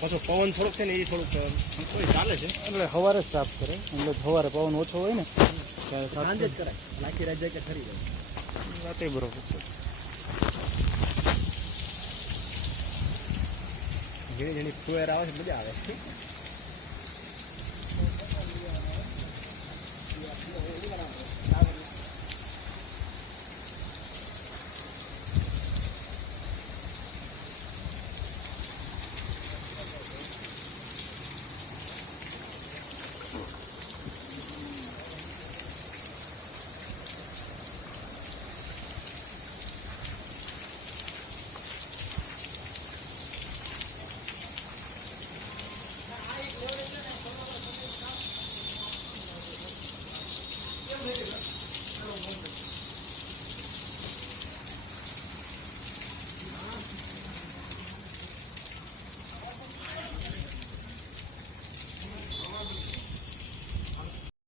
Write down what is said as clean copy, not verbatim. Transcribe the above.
પાછો પવન થોડોક છે ને એ થોડુંક કોઈ ચાલે છે એટલે સવારે જ સાફ કરે, એટલે સવારે પવન ઓછો હોય ને ત્યારે સાફ સાંજે જ કરાય, લાખી રાત જાય કે ઠરી જાય. રાતે બરોબર છે. ઝીણી ઝીણી ફુવેર આવે છે, મજા આવે.